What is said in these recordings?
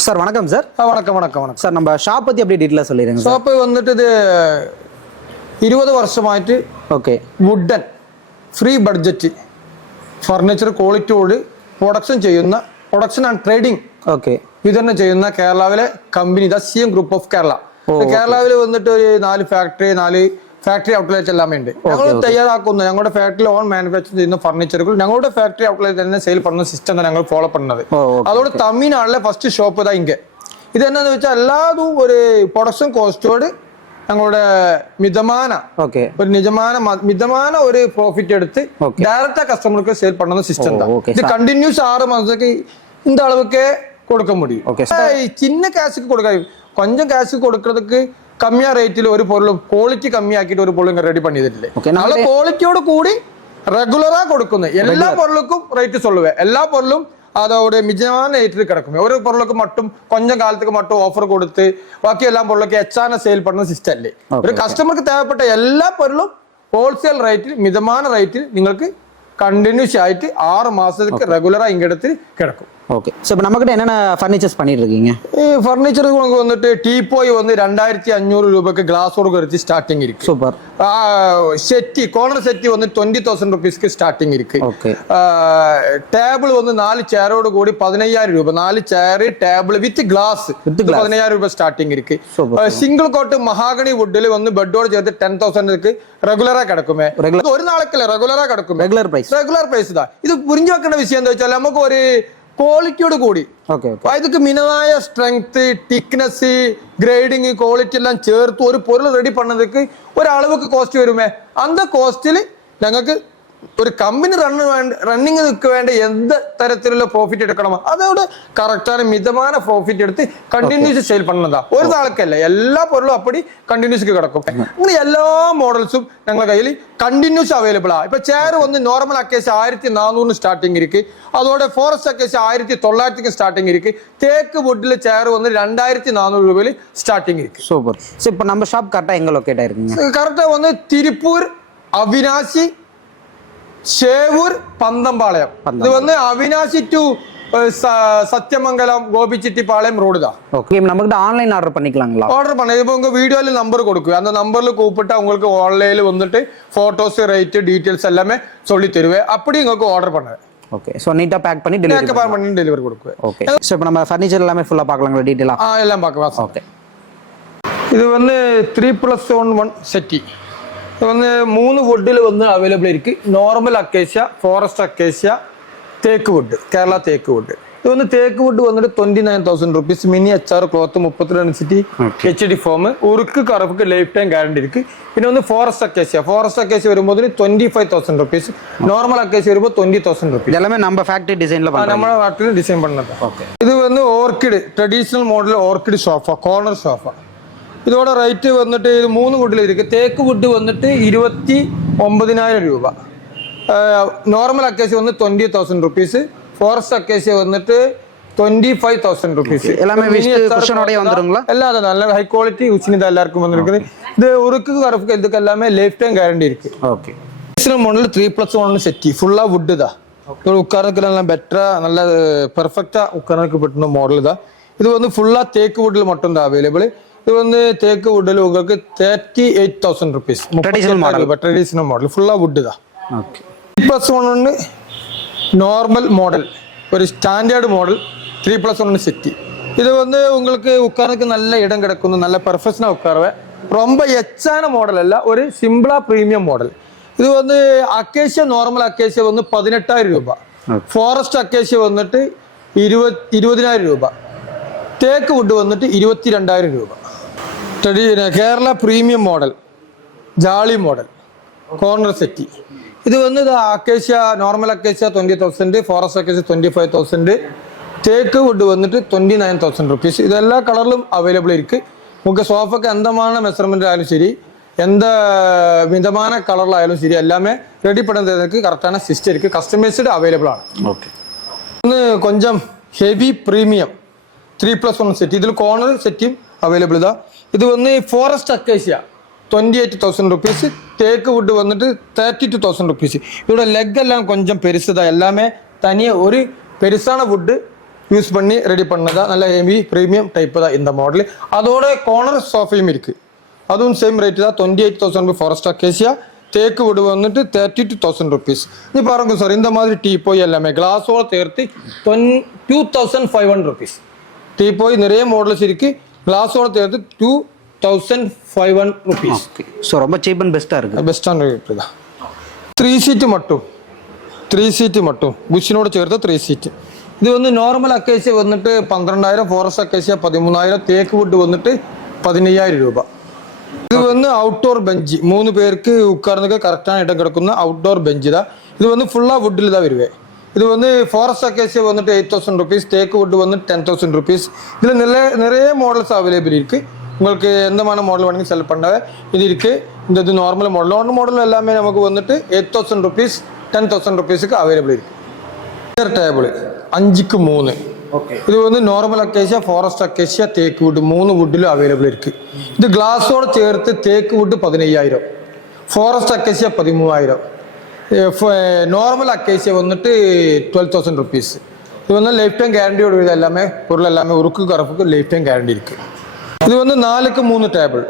Sir வணக்கம் sir. வணக்கம் வணக்கம் வணக்கம் சார், நம்ம ஷாப் பற்றி அப்படியே டீட்டெயிலாக சொல்லிடுங்க. ஷாப்பு வந்துட்டு இது 20 വർഷമായിട്ട് okay wooden free budget furniture ക്വാളിറ്റിയോട് പ്രൊഡക്ഷൻ ആൻഡ് ട്രേഡിംഗ് ஓகே വിതരണം ചെയ്യുന്ന കേരളാവിലെ കമ്പനി സിഎം ഗ്രൂപ്പ് ഓഫ് കേരള. കേരളാവിൽ വന്നിട്ട് ഒരു 4 ഫാക്ടറി ഔട്ട്ലെറ്റ് എല്ലാം ഉണ്ട്. ഞങ്ങൾ തയ്യാറാക്കുന്ന ഞങ്ങളുടെ ഫാക്ടറിയിൽ ഓൺ മാനുഫാക്ചർ ചെയ്യുന്ന ഫർണിച്ചറുകൾ ഞങ്ങളുടെ ഫാക്ടറി ഔട്ട്ലെറ്റ് തന്നെ സെയിൽ ചെയ്യുന്ന സിസ്റ്റം തന്നെ ഞങ്ങൾ ഫോളോ ചെയ്യുന്നത്. അതോടെ തമിഴ്നാട്ടിലെ ഫസ്റ്റ് ഷോപ്പ് ഇതാ ഇங்கே. ഇത് എന്നാന്ന് വെച്ചാൽ എല്ലാതും ഒരു പ്രൊഡക്ഷൻ കോസ്റ്റോട് ഞങ്ങളുടെ മിതமான ഒരു പ്രോഫിറ്റ് എടുത്ത് ഡയറക്റ്റാ കസ്റ്റമർക്ക് സെയിൽ பண்ணுന്ന സിസ്റ്റം தான். இது கண்டினியூஸ் 6 மாசத்துக்கு இந்த அளவுக்கு கொடுக்க முடியும். சின்ன கேஷுக்கு கொடுக்காது, கொஞ்சம் கேஷுக்கு கொடுக்கறதுக்கு கம்மியா ரேட்டில் ஒரு பொருளும் குவாலிറ്റി കമ്മിയാക്കിയിട്ട് ഒരു പൊരുളും റെഡി பண்ணியதில்லை. நல்ல குவாலிட்டியோட கூடி ரெகுலரா கொடுക്കുന്നു. எல்லா பொருளுக்கும் ரேட் சொல்லுவேன். எல்லா பொருளும் அதோட மிதமான ரேட்டில் கிடைக்கும். ஒரு பொருளுக்கு மட்டும் கொஞ்சம் காலத்துக்கு மட்டும் ஆஃபർ കൊടുത്ത് ബാക്കി എല്ലാ പൊരുളും എച്ചാന സെയിൽ பண்ணுന്ന സിസ്റ്റം അല്ലേ. ഒരു കസ്റ്റമർക്ക് தேவைப்பட்ட എല്ലാ പൊരുളും ഹോൾസെയിൽ റേറ്റിൽ മിതமான റേറ്റിൽ നിങ്ങൾക്ക് കണ്ടിന്യൂസ് ആയിട്ട് 6 മാസത്തേക്ക് റെഗുലറാ ഇങ്ങെടുത്ത് കിടക്കും. ஓகே. ஸோ இப்போ நம்மகிட்ட என்னென்ன ஃபர்னிச்சர்ஸ் பண்ணிட்டு இருக்கீங்க? ഫർണിച്ചർ വന്നിട്ട് ടീപ്പോയി വന്ന് 2500 രൂപക്ക് ഗ്ലാസോട് കയറി സ്റ്റാർട്ടിങ് ഇരിക്കും. சூப்பர். സെറ്റ് കോർണർ സെറ്റ് വന്ന് 20,000 റുപ്പീസ്ക്ക് സ്റ്റാർട്ടിങ് ഇരിക്കും. ടേബിൾ വന്ന് 4 ചെയറോട് കൂടി 15,000 രൂപ. 4 ചെയർ ടേബിൾ വിത്ത് ഗ്ലാസ് 15,000 രൂപ സ്റ്റാർട്ടിങ് ഇരിക്കും. സിംഗിൾ കോട്ട് മഹാഗണി വുഡിൽ വന്ന് ബെഡോട് ചേർത്ത് 10,000 റെഗുലറാ കിടക്കുമേ. ഒരു നാളേക്കല്ലേ റെഗുലറാ കിടക്കും. റെഗുലർ പ്രൈസ് ഇതാ. ഇത് പുരിഞ്ഞു വെക്കേണ്ട വിഷയം എന്താ വെച്ചാൽ നമുക്ക് ഒരു ക്വാളിറ്റിയോട് കൂടി ഇതൊക്കെ മിനമായ സ്ട്രെങ്ത് തിക്നെസ് ഗ്രേഡിങ് ക്വാളിറ്റി എല്ലാം ചേർത്ത് ഒരു പൊരുൾ റെഡി പണ്ണതുക്ക് ഒരളവുക്ക് കോസ്റ്റ് വരുമേ. അന്ത കോസ്റ്റിൽ ഞങ്ങൾക്ക് ഒരു കമ്പനി റണ്ണിങ്ങിന് വേണ്ട എന്ത് തരത്തിലുള്ള പ്രോഫിറ്റ് എടുക്കണമോ അതോട് കറക്റ്റാണ് മിതமான പ്രോഫിറ്റ് എടുത്ത് കണ്ടിന്യൂസ് സെയിൽ പണ്ണതാ. ഒരു നാൾക്കല്ല എല്ലാ പൊരുളും അപ്പടി കണ്ടിന്യൂസ് കിടക്കും. അങ്ങനെ എല്ലാ മോഡൽസും ഞങ്ങളുടെ കയ്യിൽ കണ്ടിന്യൂസ് അവൈലബിൾ ആണ്. ഇപ്പൊ ചെയർ വന്ന് നോർമൽ അക്കേസ് 1400 സ്റ്റാർട്ടിങ് ഇരിക്കും. അതോടെ ഫോറസ്റ്റ് അക്കേസ് 1900 സ്റ്റാർട്ടിങ് ഇരിക്കും. തേക്ക് വുഡിലെ ചെയർ വന്ന് 2400 രൂപയിൽ സ്റ്റാർട്ടിങ് ഇരിക്കും. സൂപ്പർ. സോ ഇപ്പൊ நம்ம ஷாப் கரெக்ட்டா எங்க லொகேட் ஆயிருக்குங்க? കറക്റ്റ് വന്ന് തിരുപ്പൂർ, അവിനാശി, ഷേവൂർ, പന്തമ്പാളയം. ഇത് വന്ന് അവിനാശി ടു സത്യമംഗലം கோபிச்செட்டிப்பாளையம் ரோடு தான். ஓகே. நமக்கு ஆன்லைன் ஆர்டர் பண்ணிக்கலாங்களா? ஆர்டர் பண்ண இப்போ உங்க வீடியோல நம்பர் கொடுக்கும். அந்த நம்பர்ல கூப்பிட்டா உங்களுக்கு ஆன்லைன்ல வந்துட்டு போட்டோஸ் ரேட் டீடைல்ஸ் எல்லாமே சொல்லி தருவேன். அப்படி உங்களுக்கு ஆர்டர் பண்ணுவேன். ஓகே. சோ நீட்டா பேக் பண்ணி டெலிவரி கொடுக்குவேன். ஓகே. சோ இப்போ நம்ம ஃபர்னிச்சர் எல்லாமே ஃபுல்லா பார்க்கலாங்களா டீடைலா? எல்லாம் பார்க்கலாம். ஓகே. இது வந்து 3+1 സെറ്റ്. ഇത് വന്ന് 3 വുഡിൽ വന്ന് അവൈലബിൾ ഇരിക്കും. നോർമൽ അക്കേഷ്യ, ഫോറസ്റ്റ് അക്കേഷ്യ, തേക്ക് വുഡ്, കേരള തേക്ക് വുഡ്. ഇത് വന്ന് തേക്ക് വുഡ് വന്നിട്ട് 29,000 rupees. Mini HR cloth 32 density HD foam. ഉറുക്ക് കറുപ്പ് ലൈഫ് ടൈം ഗ്യാരണ്ടി ഇരിക്കും. പിന്നെ ഒന്ന് ഫോറസ്റ്റ് അക്കേഷ്യ വരുമ്പോൾ 25,000 റുപ്പീസ്. നോർമൽ അക്കേഷ്യ വരുമ്പോൾ 20,000 റുപ്പീസ്. எல்லாமே நம்ம ஃபேக்டரி டிசைன்ல பண்றோம். നമ്മുടെ ഫാക്ടറിയിൽ ഡിസൈൻ പണ്ണത്. ഇത് വന്ന് orchid traditional model orchid sofa, corner sofa. ഇതോടെ റേറ്റ് വന്നിട്ട് 3 വുഡിലിരിക്കും. തേക്ക് വുഡ് വന്നിട്ട് 29,000 രൂപ. നോർമൽ അക്കേഷ്യ വന്ന് 20,000 റുപ്പീസ്. ഫോറസ്റ്റ് അക്കേഷ്യ വന്നിട്ട് 25,000 റുപ്പീസ്. എല്ലാം നല്ല ഹൈ ക്വാളിറ്റി ഉച്ചിനിത എല്ലാവർക്കും വന്നിരിക്കുന്നത്. ഇത് ഉറുക്ക് കറുപ്പ് ഇതൊക്കെ എല്ലാമേ ലൈഫ് ടൈം ഗ്യാരണ്ടി ഇരിക്കും. മോഡൽ 3+1 സെറ്റ് ഫുള്ളാ വുഡ് ഇതാ. ഉക്കാറൊക്കെ നല്ല ബെറ്റർ നല്ല പെർഫെക്റ്റാ ഉക്കാറൊക്കെ പറ്റുന്ന മോഡൽ ഇതാ. ഇത് വന്ന് ഫുള്ളാ തേക്ക് വുഡിൽ മൊത്തം അവൈലബിൾ. ഇത് വന്ന് തേക്ക് വുഡിൽ നിങ്ങൾക്ക് 38,000 റുപ്പീസ്. ട്രഡീഷണൽ മോഡൽ ഫുള്ളാ വുഡ് ഇതാ. 3+1 നോർമൽ മോഡൽ ഒരു സ്റ്റാൻഡേർഡ് മോഡൽ 3+1 സെറ്റ്. ഇത് വന്ന് உங்களுக்கு உட்கார்றதுக்கு நல்ல இடம் கிடைக்கும். நல்ல ப்ரொஃபஷனல் உட்காரவே. ரொம்ப எச்சான மாடல் அல்ல, ஒரு சிம்பிளா பிரீமியம் மாடல். இது வந்து அക്കേഷ്യ നോർമൽ അക്കേഷ്യ വന്ന് 18,000 രൂപ. ഫോറസ്റ്റ് അക്കേഷ്യ വന്നിട്ട് 20,000 രൂപ. തേക്ക് വുഡ് വന്നിട്ട് 22,000 രൂപ. കേരള പ്രീമിയം മോഡൽ ജാളി മോഡൽ കോർണർ സെറ്റ്. ഇത് വന്ന് acacia normal acacia 20,000, forest acacia 25,000, തേക്ക് വുഡ് വന്നിട്ട് 29,000 റുപ്പീസ്. ഇതെല്ലാ കളറിലും അവൈലബിൾ ഇരിക്കും. നമുക്ക് സോഫക്ക് എന്തമാണ് മെഷർമെന്റ് ആയാലും ശരി, എന്ത് മിതமான കളറിലായാലും ശരി എല്ലാമേ റെഡി പടുന്നതിற்கு കറക്റ്റാன സിസ്റ്റം ഇരിക്കും. കസ്റ്റമൈസ്ഡ് അവൈലബിൾ ആണ്. ഒന്ന് കൊഞ്ചം ഹെവി പ്രീമിയം 3+1 സെറ്റ്. ഇതിൽ കോർണർ സെറ്റും അവൈലബിൾ ഇതാ. ഇത് വന്ന് ഫോറസ്റ്റ് അക്കേഷ്യ 28,000 റുപ്പീസ്. തേക്ക് വുഡ് വന്നിട്ട് 32,000 റുപ്പീസ്. ഇവിടെ ലെഗ് എല്ലാം കൊഞ്ചം പെരുസതാ. എല്ലാമേ തനിയെ ഒരു പെരുസാണ് വുഡ്. யூஸ் பண்ணி ரெடி பண்ணதா நல்ல ஹெவி ப்ரீமியம் டைப் தான் இந்த மாடல். அதோட கார்னர் சோஃபையும் இருக்கு, அதுவும் சேம் ரேட் தான். 28,000 ஃபாரஸ்ட் அக்கேசியா, தேக்கு வுட் வந்துட்டு 32,000 ருபீஸ். நீ பாருங்க சார், இந்த மாதிரி டீ போய் எல்லாமே கிளாஸோட சேர்த்து 2,500 ருபீஸ். டீ போய் நிறைய மாடல்ஸ் இருக்கு, கிளாஸோட சேர்த்து 2,500 ருபீஸ். ஸோ ரொம்ப சீப் அண்ட் பெஸ்ட்டாக இருக்குது. பெஸ்ட்டான ரேட்டு தான். 3 சீட்டு மட்டும், 3 சீட்டு மட்டும் புஷ்ஷினோட ചേർത്ത് 3 സീറ്റ്. ഇത് വന്ന് നോർമൽ അക്കേഷ്യ വന്നിട്ട് 12,000, ഫോറസ്റ്റ് അക്കേഷ്യ 13,000, തേക്ക് വുഡ് വന്നിട്ട് 15,000 രൂപ. ഇത് വന്ന് ഔട്ട്ഡോർ ബെഞ്ച്, 3 പേർക്ക് ഉட்கார்ന്നൊക്കെ കറക്റ്റായിട്ട് കിടക്കുന്ന ഔട്ട്ഡോർ ബെഞ്ച് ഇതാ. ഇത് വന്ന് ഫുള്ളാ വുഡിൽ ഇതാ വരുവേ. ഇത് വന്ന് ഫോറസ്റ്റ് അക്കേഷ്യ വന്നിട്ട് 8,000 ருபீஸ், தேக்கு வுட் வந்து 10,000 ருபீஸ். இதில் நிறைய மாடல்ஸ் அவைலபிள் இருக்கு. உங்களுக்கு எந்தமான மாடல் வேணுங்க செலக்ட் பண்ணவே இது இருக்கு. இது நார்மல் மாடல் எல்லாமே நமக்கு வந்துட்டு 8,000 ருபீஸ், 10,000 ருபீஸுக்கு அவைலபிள் இருக்கு. டேபிள் 5க்கு 3. இது வந்து நார்மல் அக்கேசியா, ஃபாரஸ்ட் அக்கேசியா, தேக்கு வுட் 3 வுட்டிலும் அவைலபிள் இருக்கு. இது கிளாஸோட சேர்த்து தேக்கு would 15,000, forest acacia 13,000, normal acacia வந்துட்டு 12,000 ருபீஸ். இது வந்து லைஃப் டைம் கேரண்டியோட இது எல்லாமே பொருள் எல்லாமே உருக்கு கரப்புக்கு லைஃப் டைம் கேரண்டி இருக்கு. இது வந்து 4க்கு 3 டேபிள்.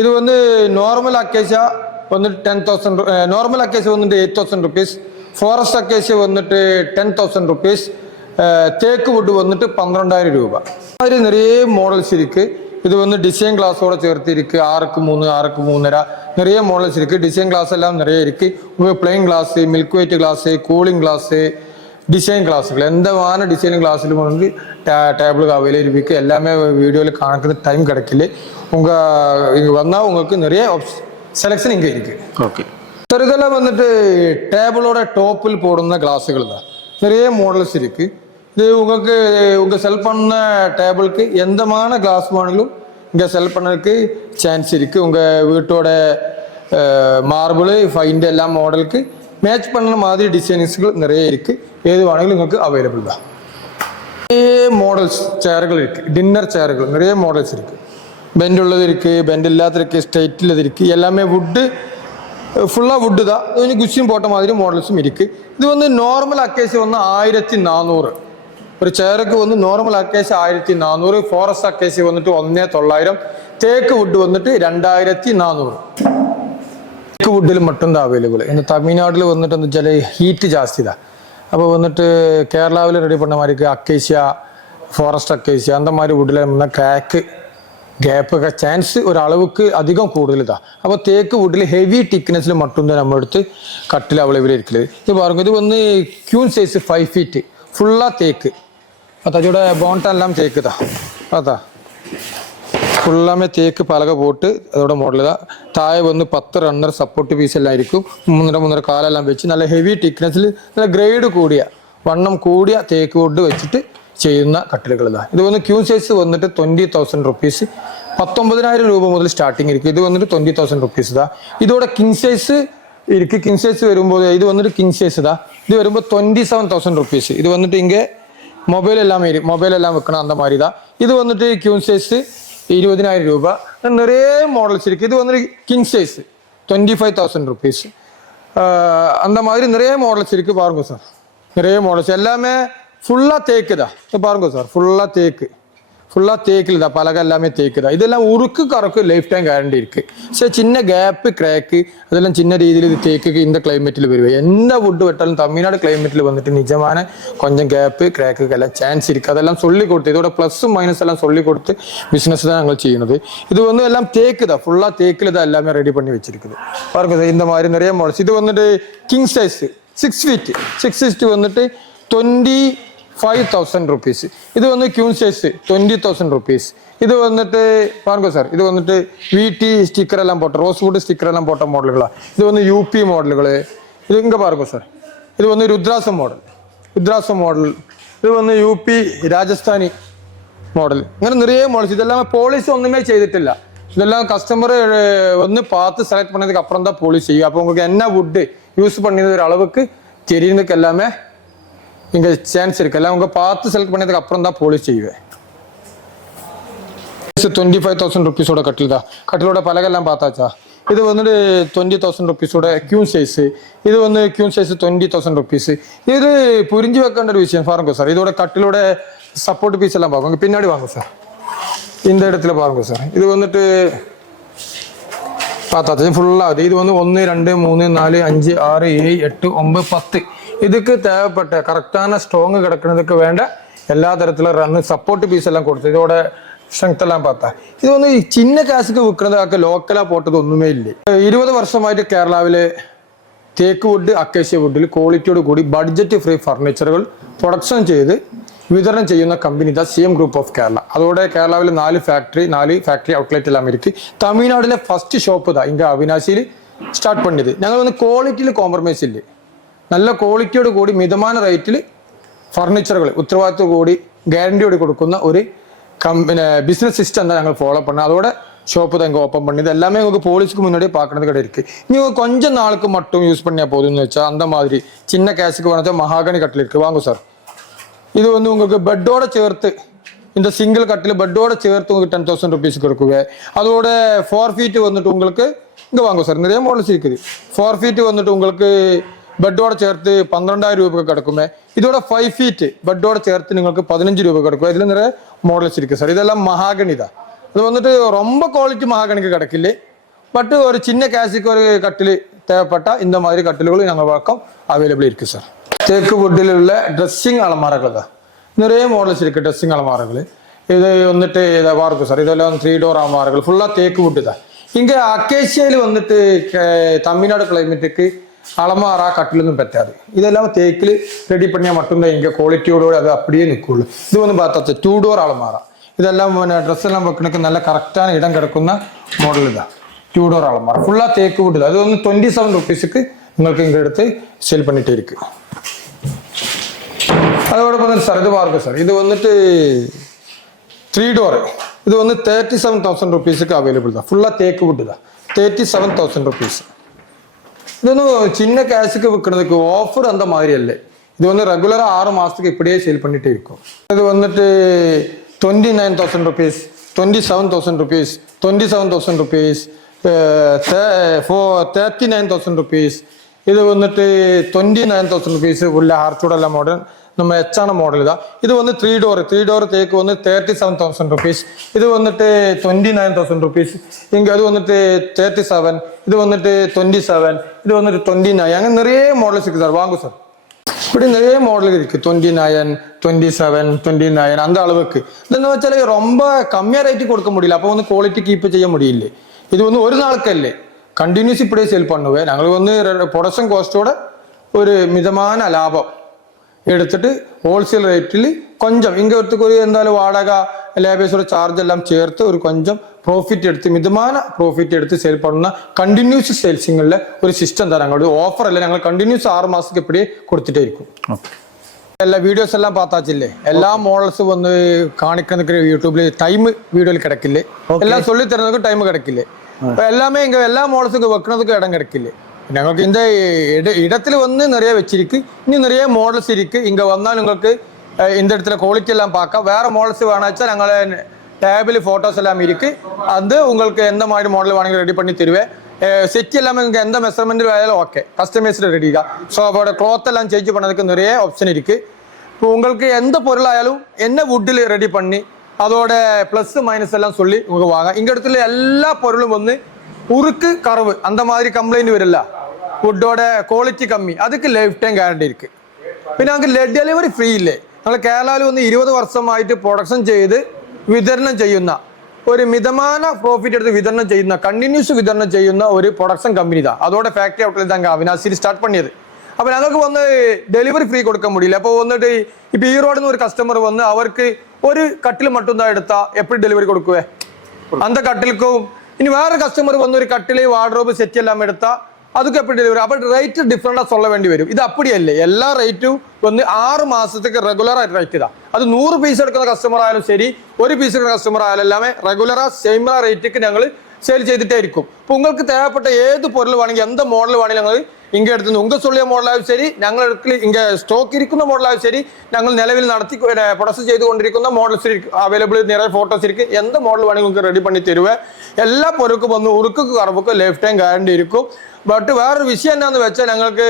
இது வந்து நார்மல் அக்கேசியா வந்துட்டு 10,000, நார்மல் அக்கேசியா வந்துட்டு 8,000 ருபீஸ், ஃபாரஸ்ட் அக்கேசியா வந்துட்டு 10,000 ருபீஸ், தேக்கு வுட் வந்துட்டு 12,000 രൂപ. അതിൽ நிறைய மாடல்ஸ் இருக்கு. இது வந்து டிசைன் கிளாஸோட சேர்த்து இருக்கு, 6க்கு 3, 6க்கு 3.5 நிறைய மாடல்ஸ் இருக்கு. டிசைன் கிளாஸ் எல்லாம் நிறைய இருக்கு. Plain glass, milk white glass, cooling glass, design கிளாஸுகள் எந்தமான டிசைன் கிளாஸிலும் வந்து டேபிளுக்கு அவைலபிள் இருக்கு. எல்லாமே வீடியோவில் காணக்கிறது டைம் கிடைக்கல. இங்கே வந்தால் உங்களுக்கு நிறைய செலெக்ஷன் இங்கே இருக்கு. ஓகே சார், இதெல்லாம் வந்துட்டு டேபிளோட டோப்பில் போடுന്ന கிளாஸுகள் தான். நிறைய மாடல்ஸ் இருக்கு. இது உங்களுக்கு உங்கள் செல் பண்ண டேபிளுக்கு எந்தமான கிளாஸ் வேணுங்களும் இங்கே செல் பண்ணதுக்கு சான்ஸ் இருக்குது. உங்கள் வீட்டோட மார்பிள் ஃபைண்ட் எல்லா மாடலுக்கு மேட்ச் பண்ண மாதிரி டிசைன்ஸுகள் நிறைய இருக்குது. எது வேணுங்களும் உங்களுக்கு அவைலபிள் தான். நிறைய மாடல்ஸ் சேர்கள் இருக்குது, டின்னர் சேர்கள் நிறைய மாடல்ஸ் இருக்குது. பெண்ட் உள்ளது இருக்குது, பெண்ட் இல்லாத இருக்குது, ஸ்ட்ரைட்டில் இருக்குது. எல்லாமே வுட்டு, ஃபுல்லாக வுட்டு தான். கொஞ்சம் குச்சியும் போட்ட மாதிரி மாடல்ஸும் இருக்குது. இது வந்து நார்மல் அக்கேசி வந்து 1,400. ஒரு சேருக்கு வந்து நார்மல் அக்கேசி 1,400, ஃபாரஸ்ட் அக்கேசி வந்துட்டு 1,900, தேக்கு வுட் வந்துட்டு 2,400. தேக்கு வுட்டில் மட்டும்தான் அவைலபிள். இந்த தமிழ்நாட்டில் வந்துட்டு அந்த ஜல ஹீட்டு ஜாஸ்தி தான். அப்போ வந்துட்டு கேரளாவில் ரெடி பண்ண மாதிரி இருக்குது அக்கேசியா, ஃபாரஸ்ட் அக்கேசியா அந்த மாதிரி வுட்டில் இருந்தால் கிராக்கு கேப்பு சான்ஸ் ஒரு அளவுக்கு அதிகம் കൂടുതൽ தான். அப்போ தேக்கு வுட்டில் ஹெவி திக்னஸில் மட்டும்தான் நம்ம எடுத்து கட்டில் அவைலபிள் இருக்குது. இது பாருங்க, இது வந்து கியூன் சைஸ் 5 ஃபீட்டு ஃபுல்லாக தேக்கு. அதோட போண்டா எல்லாம் தேக்கு தான். அதான் ஃபுல்லாமே தேக்கு பலகை போட்டு அதோட மாடல் தான். தாயை வந்து 10 ரன்னர் சப்போர்ட் பீஸ் எல்லாம் இருக்கும். முன்னர காலெல்லாம் வச்சு நல்ல ഹെവി തിക്നെസ്സിൽ നല്ല ഗ്രേഡ് കൂടിയ വണ്ണം കൂടിയ തേക്ക് വുഡ് വെച്ചിട്ട് ചെയ്യുന്ന കട്ടിലുകൾ தான். ഇത് വന്ന് ക്യൂൺ സൈസ് വന്നിട്ട് 20,000 റുപ്പീസ്, 19,000 രൂപ മുതൽ സ്റ്റാർട്ടിങ് ഇരിക്കും. ഇത് വന്നിട്ട് 20,000 റുപ്പീസ് தான். இதோட கிங் சைஸ் இருக்கு. கிங் சைஸ் வரும்போது இது வந்துட்டு கிங் சைஸ் தான். இது வரும்போது 27,000 ருபீஸ். இது வந்துட்டு இங்கே மொபைல் எல்லாமே மொபைல் எல்லாம் வைக்கணும் அந்த மாதிரி தான். இது வந்துட்டு கியூன் சைஸ் 20,000 രൂപ. நிறைய மாடல்ஸ் இருக்கு. இது வந்துட்டு கிங் சைஸ் 25,000 ருபீஸ். அந்த மாதிரி நிறைய மாடல்ஸ் இருக்கு. பாருங்க சார், நிறைய மாடல்ஸ் எல்லாமே ஃபுல்லாக தேக்கு தான். பாருங்க சார், ஃபுல்லாக தேக்கு, ஃபுல்லாக தேக்கில் தான். பலகை எல்லாமே தேக்கு தான். இதெல்லாம் உருக்கு கறக்கு லைஃப் டைம் கேரண்டி இருக்கு. சரி, சின்ன கேப்பு கிராக்கு அதெல்லாம் சின்ன രീതിയിൽ இது தேக்குக்கு இந்த கிளைமேட்டில் வருவேன். எந்த வுட்டு வெட்டாலும் தமிழ்நாடு கிளைமேட்டில் வந்துட்டு நிஜமான கொஞ்சம் கேப்பு கிராக்குக்கு எல்லாம் சான்ஸ் இருக்கு. அதெல்லாம் சொல்லி கொடுத்து இதோட ப்ளஸ்ஸும் மைனஸ் எல்லாம் சொல்லி கொடுத்து பிஸ்னஸ் தான் நாங்கள் செய்யணுது. இது வந்து எல்லாம் தேக்கு தான், ஃபுல்லாக தேக்கில் தான் எல்லாமே ரெடி பண்ணி வச்சிருக்குது. பாருங்க சார், இந்த மாதிரி நிறைய மாடல்ஸ். இது வந்துட்டு கிங் சைஸ் 6 ஃபீட், 6 ஃபீட் வந்துட்டு 25,000 ருபீஸ். இது வந்து கியூன் சைஸ் 20,000 ருபீஸ். இது வந்துட்டு பாருங்க சார், இது வந்துட்டு விடி ஸ்டிக்கர் எல்லாம் போட்ட ரோஸ்வுட் ஸ்டிக்கர் எல்லாம் போட்ட மாடல்களா. இது வந்து யூபி மாடல்கள். இது இங்கே பாருங்க சார், இது வந்து ருத்ராசம் மாடல், ருத்ராசம் மாடல். இது வந்து யூபி ராஜஸ்தானி மாடல். അങ്ങനെ நிறைய மாடல்ஸ். இதெல்லாம் போலீஸ் ஒன்றுமே செய்துட்டில்ல. இதெல்லாம் கஸ்டமர் வந்து பார்த்து செலக்ட் பண்ணதுக்கு அப்புறம் தான் போலீஸ் செய்யும். அப்போ உங்களுக்கு என்ன வுட்டு யூஸ் பண்ணினது ஒரு அளவுக்கு தெரியுதுக்கு எல்லாமே இங்கே சான்ஸ் இருக்கு. எல்லாம் உங்க பார்த்து செலக்ட் பண்ணதுக்கு அப்புறம் தான் போலீஸ் செய்வேன். 25,000 ருபீஸோட கட்டில் தான். கட்டிலோட பலகெல்லாம் பார்த்தாச்சா. இது வந்துட்டு 20,000 ருபீஸோட கியூன் சைஸ். இது வந்து கியூன் சைஸ் 20,000 ருபீஸ். இது புரிஞ்சு வைക്കേണ്ട ഒരു விஷயம் பாருங்க சார். இதோட கட்டிலோட சப்போர்ட் பீஸ் எல்லாம் பார்க்கும் பின்னாடி வாங்க சார் இந்த இடத்துல பாருங்க சார் இது வந்துட்டு பார்த்தாச்சு ஃபுல்லாக இது வந்து 1 2 3 4 5 6 7 8 9 10 இதுக்கு தேவைப்பட்ட கரெக்டான ஸ்ட்ராங் கிடக்கிறதுக்கு வேണ്ട எல்லா தரத்துல ரன் சப்போர்ட் பீஸ் எல்லாம் கொடுத்து இதோட ஸ்ட்ரெങ്த் எல்லாம் பார்த்தா இது வந்து சின்ன കാശുக்கு വിൽക്കുന്നതൊക്കെ ലോക്കലാ പോട്ടത് ഒന്നുമേ ഇല്ല 20 വർഷമായിട്ട് കേരളാവിലെ തേക്ക് വുഡ് അക്കേഷ്യ വുഡിൽ ക്വാളിറ്റിയോട് കൂടി ബഡ്ജറ്റ് ഫ്രീ ഫർണിച്ചറുകൾ പ്രൊഡക്ഷൻ ചെയ്ത് വിതരണം ചെയ്യുന്ന company the CM group of Kerala അതോടെ കേരളാവിലെ 4 ഫാക്ടറി ഔട്ട്ലെറ്റ് എല്ലാം ഇരിക്കും തമിഴ്നാടിലെ ഫസ്റ്റ് ഷോപ്പ് ഇതാ ഇങ്ങ അവിനാശിയിൽ സ്റ്റാർട്ട് പണിയത് ഞങ്ങൾ വന്ന് ക്വാളിറ്റിയിൽ കോംപ്രമൈസ് ഇല്ല നല്ല ക്വാളിറ്റിയോട് കൂടി മിതമായ റേറ്റിൽ ഫർണിച്ചറുകൾ ഉത്തരവാദിത്വം കൂടി ഗ്യാരണ്ടിയോട് കൊടുക്കുന്ന ഒരു பிஸ்னஸ் சிஸ்டம் தான் நாங்கள் ஃபாலோ பண்ணோம் அதோட ஷாப்பு தான் இங்கே ஓப்பன் பண்ணி இது எல்லாமே உங்களுக்கு போலீஸ்க்கு முன்னாடியே பார்க்கறது கடை இருக்கு நீங்கள் கொஞ்சம் நாளுக்கு மட்டும் யூஸ் பண்ணியா போதும்னு வச்சா அந்த மாதிரி சின்ன கேஸுக்கு வேணா மகாகனி கட்டில் இருக்கு வாங்க சார் இது வந்து உங்களுக்கு பெட்டோட சேர்த்து இந்த சிங்கிள் கட்டில் பெட்டோட சேர்த்து உங்களுக்கு 10,000 ருபீஸ் கொடுக்குவேன் அதோட 4 ஃபீட் வந்துட்டு உங்களுக்கு இங்கே வாங்க சார் நிறைய மாடல்ஸ் இருக்குது 4 ஃபீட் வந்துட்டு உங்களுக்கு பெட்டோட சேர்த்து 12,000 രൂപയ്ക്ക് കിടക്കുമേ இதோட 5 ஃபீட் பெட்டோட சேர்த்து നിങ്ങൾക്ക് 15 രൂപ കിടക്കും ഇതിൽ நிறைய மாடல்ஸ் இருக்கு சார் இதெல்லாம் மகாகனி தான் இது வந்துட்டு ரொம்ப குவாலிட்டி மகாகனிக்கு கிடைக்கல பட் ஒரு சின்ன கேஸுக்கு ஒரு கட்டில் தேவைப்பட்ட இந்த மாதிரி கட்டில்களும் நாங்கள் வழக்கம் அவைலபிள் இருக்கு சார் தேக்கு வுட்டில் உள்ள ட்ரெஸ்ஸிங் அலமாரங்கள் தான் நிறைய மாடல்ஸ் இருக்கு ட்ரெஸ்ஸிங் அலமாரங்கள் இது வந்துட்டு இதை பாருங்க சார் இதெல்லாம் 3 டோர் அலமாரங்கள் ஃபுல்லாக தேக்கு வுட்டு தான் இங்கே அக்கேஷியயில் வந்துட்டு தமிழ்நாடு கிளைமேட்டுக்கு அலமாரா கட்டிலொന്നും பറ്റാது இதெல்லாம் தேக்கில் ரெடி பண்ணியா மட்டும்தான் இங்கே குவாலிட்டியோட அது அப்படியே நிற்குള്ളൂ இது வந்து பார்த்தா 2 டோர் அலமாரா இதெல்லாம் ட்ரெஸ் எல்லாம் வைக்கிறதுக்கு நல்ல கரெக்டான இடம் கிடக்குന്ന മോഡൽ ഇതാ 2 டோர் அலமாரா ஃபுல்லாக தேக்கு வுட் அது வந்து 27 ருபீஸுக்கு உங்களுக்கு இங்கே எடுத்து சேல் பண்ணிட்டே இருக்கு அதோட வந்து சார் இது பாருங்க சார் இது வந்துட்டு 3 டோர் இது வந்து 37,000 ருபீஸுக்கு அவைலபிள் தான் ஃபுல்லாக தேக்கு வுட் தான் 37,000 ருபீஸ் ഇതൊന്നും ചിന്ന കാശുക്ക് വിൽക്കുന്നതുக்கு ഓഫർ அந்த மாதிரி അല്ലേ இது வந்து ரெகுலரா 6 மாசத்துக்கு இப்படியே சேல் பண்ணிட்டே இருக்கும் இது வந்துட்டு 29,000 rupees 27,000 rupees 27,000 rupees 39,000 rupees இது வந்துட்டு 29,000 rupees உள்ள ஆர்ச்சோட மாடல் நம்ம எச்சான மாடல் தான் இது வந்து 3 டோர் தேக்கு வந்து 37,000 rupees இது வந்துட்டு 29,000 rupees இங்க அது வந்துட்டு 37 இது வந்துட்டு 27 இது வந்துட்டு 29 அங்க நிறைய மாடல்ஸ் இருக்கு சார் வாங்க சார் இப்படி நிறைய மாடல் இருக்கு 29 27 29 அந்த அளவுக்கு ഇതെന്ന് വെച്ചാൽ ரொம்ப கம்மியா ரேட் கொடுக்க முடியல அப்போ வந்து குவாலிட்டி கீப் செய்ய முடியல இது வந்து ஒரு நாளுக்கு இல்ல கண்டினியூஸ் இப்படியே சேல் பண்ணுவேன் நாங்கள் வந்து ப்ரொடக்ஷன் காஸ்டோட ஒரு மிதமான லாபம் എടുത്തിട്ട് ഹോൾസെയിൽ റേറ്റിൽ കൊഞ്ചം ഇങ്ങോട്ടേക്ക് ഒരു എന്തായാലും വാടക ലേബേഴ്സോட ചാർജ് എല്ലാം ചേർത്ത് ഒരു കൊഞ്ചം പ്രോഫിറ്റ് എടുത്ത് മിതമായ പ്രോഫിറ്റ് എടുത്ത് സെയിൽ பண்ணுന്ന കണ്ടിന്യൂസ് സെയിൽസിംഗിലെ ഒരു സിസ്റ്റം தான் ഞങ്ങളുടെ ഓഫർ അല്ല ഞങ്ങൾ കണ്ടിന്യൂസ് 6 മാസത്തേക്ക് ഇപ്പടിயே കൊടുത്തിട്ടേ ഇരിക്കും എല്ലാ വീഡിയോസ് എല്ലാം பார்த்தாச்சிല്ലേ എല്ലാ മോഡൽസ് വന്ന് കാണിക്കുന്നதுக்கு യൂട്യൂബിൽ ടൈം വീഡിയോയിൽ കിടക്കില്ലേ എല്ലാം சொல்லி തരുന്നதுக்கு ടൈം കിടക്കില്ലേ അപ്പോൾ எல்லாமே இங்க எல்லா മോഡൽസ് വെക്കുന്നதுக்கு ഇടം കിടക്കില്ലേ ഞങ്ങൾക്ക് இந்த இடத்துல வந்து நிறைய வச்சிருக்கு இன்னும் நிறைய மாடல்ஸ் இருக்கு இங்க வந்தால் உங்களுக்கு இந்த இடத்துல குவாலிட்டி எல்லாம் பார்க்க வேற மாடல்ஸ் வேணாச்சா நாங்கள் டேபிள் ஃபோட்டோஸ் எல்லாம் இருக்கு அது உங்களுக்கு எந்த மாதிரி மாடல் வேணுங்க ரெடி பண்ணி தருவேன் செட் எல்லாமே இங்கே எந்த மெஷர்மெண்ட் வேலையும் ஓகே கஸ்டமைஸ்டு ரெடி தான் ஸோ அதோட க்ளாத் எல்லாம் சேஞ்ச் பண்ணதுக்கு நிறைய ஆப்ஷன் இருக்கு இப்போ உங்களுக்கு எந்த பொருளாயாலும் என்ன வுட்டில் ரெடி பண்ணி அதோட ப்ளஸ் மைனஸ் எல்லாம் சொல்லி உங்களுக்கு வாங்க இங்க இடத்துல எல்லா பொருளும் வந்து உருக்கு கறவு அந்த மாதிரி கம்ப்ளைண்ட் வரல வுட்டோட குவாலிറ്റി കമ്മി அதுக்கு லைஃப் டைம் ഗ്യാരണ്ടി இருக்கு പിന്നെ ഞങ്ങൾക്ക് ഡെലിവറി ഫ്രീ ഇല്ലേ ഞങ്ങൾ കേരളയിൽ വന്ന് 20 വർഷമായിട്ട് പ്രൊഡക്ഷൻ ചെയ്ത് വിതരണം ചെയ്യുന്ന ഒരു മിതമായ പ്രോഫിറ്റ് എടുത്ത് വിതരണം ചെയ്യുന്ന കണ്ടിന്യൂസ് വിതരണം ചെയ്യുന്ന ഒരു പ്രൊഡക്ഷൻ കമ്പനി தான் அதோட ഫാക്ടറി ഔട്ട്ലെറ്റ് தான் അവിനാശിയിൽ സ്റ്റാർട്ട് பண்ணியது അപ്പോൾ ഞങ്ങൾക്ക് വന്ന് ഡെലിവറി ഫ്രീ കൊടുக்க முடியல അപ്പോൾ വന്നിട്ട് இப்போ ஈரோடுல ஒரு கஸ்டமர் வந்து அவருக்கு ஒரு கட்டில் மட்டும் தான் எடுத்தா எப்படி டெலிவரி கொடுக்குவே அந்த கட்டிலுக்கும் இனி வேற கஸ்டமர் வந்து ஒரு கட்டிலே வார்ட்ரோப் செட் எல்லாம் எடுத்தா அதுக்கு எப்படி டெலிவரி அப்போ ரேറ്റ് ഡിഫറെന്റാ சொல்ல വേണ്ടി വരും ഇത് அப்படிയല്ലേ എല്ലാ റേറ്റും வந்து 6 മാസത്തേക്ക് റെഗുലർ ആയിട്ട് റേറ്റ് ഇതാ അത് 100 പീസ് എടുക്കുന്ന കസ്റ്റമർ ആയാലും ശരി ഒരു പീസ് എടുക്കുന്ന കസ്റ്റമർ ആയാലും എല്ലാമേ റെഗുലറാ സെയിം റേറ്റുക്ക് ഞങ്ങൾ சேல் செய்துட்டே இருக்கும் இப்போ உங்களுக்கு தேவைப்பட்ட ஏது பொருள் வேணுங்க எந்த மாடல் வேணும் ഞങ്ങൾ இங்கே எடுத்து உங்க சொல்லிய മോഡലായും ശരി ഞങ്ങൾക്ക് ഇங்கே സ്റ്റോക്ക് ഇരിക്കുന്ന മോഡലായും ശരി ഞങ്ങൾ നിലവിൽ നടത്തി പ്രൊഡക്ഷൻ ചെയ്തുകൊണ്ടിരിക്കുന്ന മോഡൽസ് അവൈലബിൾ நிறைய ഫോട്ടോസ് இருக்கு எந்த மாடல் வேணும் உங்களுக்கு ரெடி பண்ணி தருவேன் എല്ലാ പൊരുക്കും വന്ന് ഉറുക്ക് കറവൊക്കെ ലൈഫ് ടൈം ഗ്യാരണ്ടി ഇരിക്കും ബട്ട് വേറൊരു വിഷയം എന്താണെന്ന് വെച്ചാൽ ഞങ്ങൾക്ക്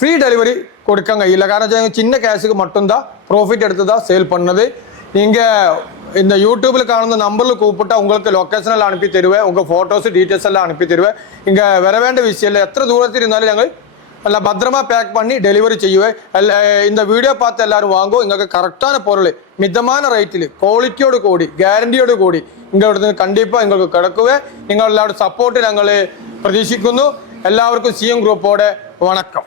ഫ്രീ ഡെലിവറി கொடுக்க கையில் காரணம் சின்ன கேஷுக்கு மட்டும்தான் ப்ராஃபிட் எடுத்து தான் சேல் பண்ணது. நீங்கள் இந்த யூடியூப்ல காணுന്ന நம்பரில் கூப்பிட்டா உங்களுக்கு லொக்கேஷன் எல்லாம் அனுப்பி தருவேன், உங்கள் ஃபோட்டோஸ் டீட்டெயில்ஸ் எல்லாம் அனுப்பி தருவேன். இங்கே வர வேண்டிய விஷயம் இல்லை, எത്ര தூரத்தில் இருந்தாலும் ഞങ്ങൾ നല്ല ഭദ്രമാ பேக் பண்ணி டெலிவரி செய்வேன். இந்த வீடியோ பார்த்து எல்லாரும் வாங்கும். இங்கே கரெக்டான பொருள் மிதமான ரேட்டில் குவாலிറ്റിயோடு கூடி ഗ്യാരണ്ടിയോട് കൂടി ഇങ്ങോട്ട് കണ്ടിപ്പാ നിങ്ങൾക്ക് കിടക്കുവേ. നിങ്ങളെല്ലാവരുടെ സപ്പോർട്ട് ഞങ്ങൾ പ്രതീക്ഷിക്കുന്നു. എല്ലാവർക്കും CM ഗ്രൂപ്പോടെ വണക്കം.